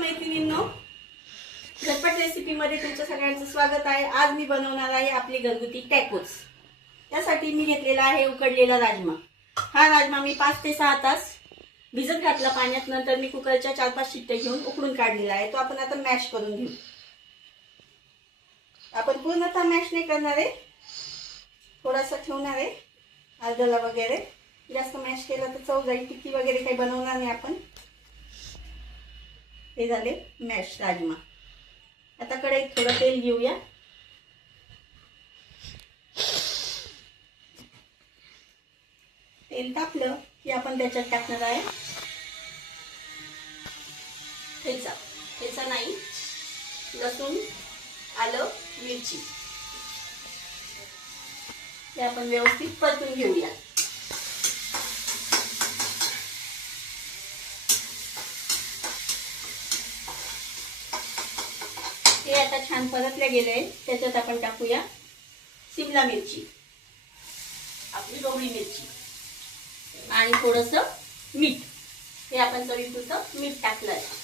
मैत्रिणींनो, झटपट रेसिपीमध्ये तुमचं सगळ्यांचं स्वागत आहे। आज मी बनवणार आहे आपली घरगुती टॅकोस। त्यासाठी मी घेतलेला आहे उकडलेला राजमा। हा राजमा मी 5 ते 6 तास भिजत घातला पाण्यात। नंतर मी कुकरच्या 4-5 शिट्ट्या घेऊन उकडून काढलेला आहे। तो आपण आता मॅश करून घेऊ। आपण पूर्णतः मॅश नाही करणार आहे, थोडासा ठेवणार आहे अर्ध्याला वगैरे। जास्त मॅश केला तर चव जाईल, टिक्की वगैरे काही बनवणार नाही आपण। हे झाले मॅश राजमा। आता कढईत थोडं तेल घेऊया। तेल तापलं की आपण त्याच्यात टाकणार आहे ठेचा नाही, लसूण, आलं, मिरची। हे आपण व्यवस्थित परतून घेऊया। हे आता छान परतले गेले। त्याच्यात आपण टाकूया शिमला मिरची, आपली ढोबळी मिरची आणि थोडंसं मीठ। हे आपण चवीपुरतं मीठ टाकलं आहे।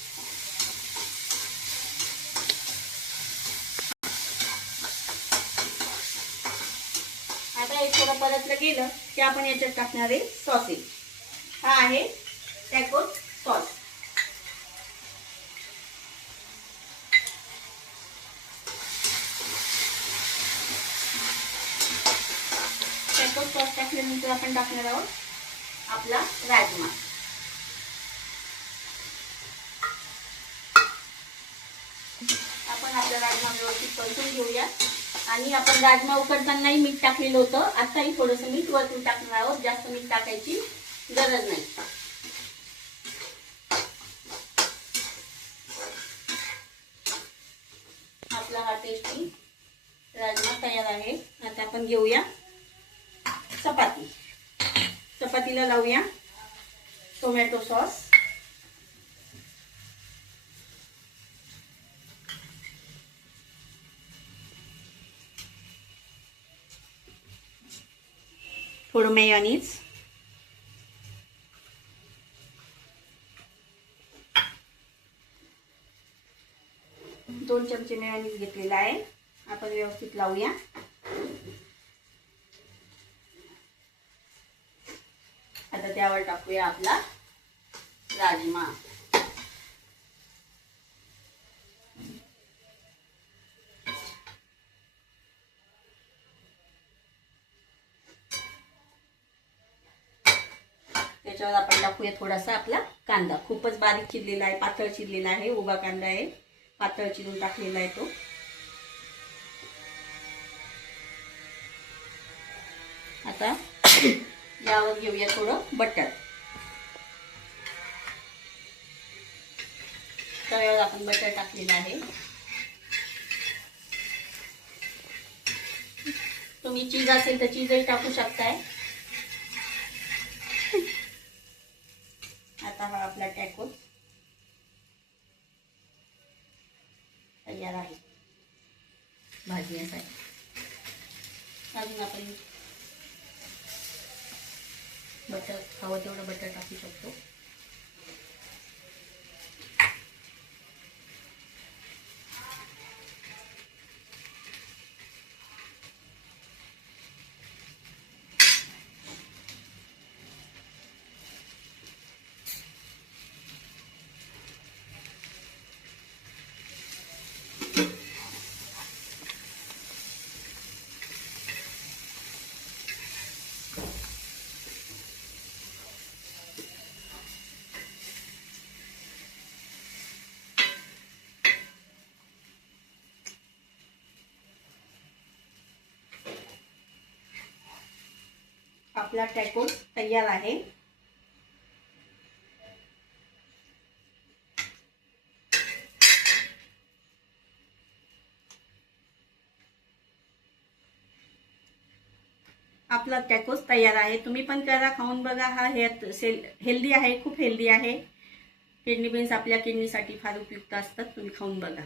आता हे थोडं परतलं गेलं की आपण याच्यात टाकणार आहे सॉसेस। हा आहे टॅकोस सॉस। टॅकोस सॉस टाकल्यानंतर आपण टाकणार आहोत आपला राजमा। आपण आपला राजमा व्यवस्थित परतून घेऊया। आणि आपण राजमा उकडतानाही मीठ टाकलेलं होतं, आताही थोडंसं मीठ वरतून टाकणार आहोत। जास्त मीठ टाकायची गरज नाही। आपला हा टेस्टी राजमा तयार आहे। आता आपण घेऊया चपाती। चपातीला लावूया टोमॅटो सॉस। थोडं मेयोनीज, दोन चमचे मेयोनीज घेतलेला आहे। आपण व्यवस्थित लावूया। आता त्यावर टाकूया आपला राजमा। त्याच्यावर आपण टाकूया थोडासा आपला कांदा। खूपच बारीक चिरलेला आहे, पातळ चिरलेला आहे। उभा कांदा आहे, पातळ चिरून टाकलेला आहे तो। आता यावर घेऊया थोडं बटर। तव्यावर आपण बटर टाकलेलं आहे। तुम्ही चीज असेल तर चीजही टाकू शकताय। आता हा आपला टॅकोस तयार आहे भाजण्यासाठी। अजून आपण बटर हवं तेवढं बटर टाकू शकतो। आपला टॅकोस तयार आहे। आपला टॅकोस तयार आहे। तुम्ही पण करा, खाऊन बघा। हा हेल्दी आहे, खूप हेल्दी आहे। किडनी बीन्स आपल्या किडनीसाठी फार उपयुक्त असतात। तुम्ही खाऊन बघा।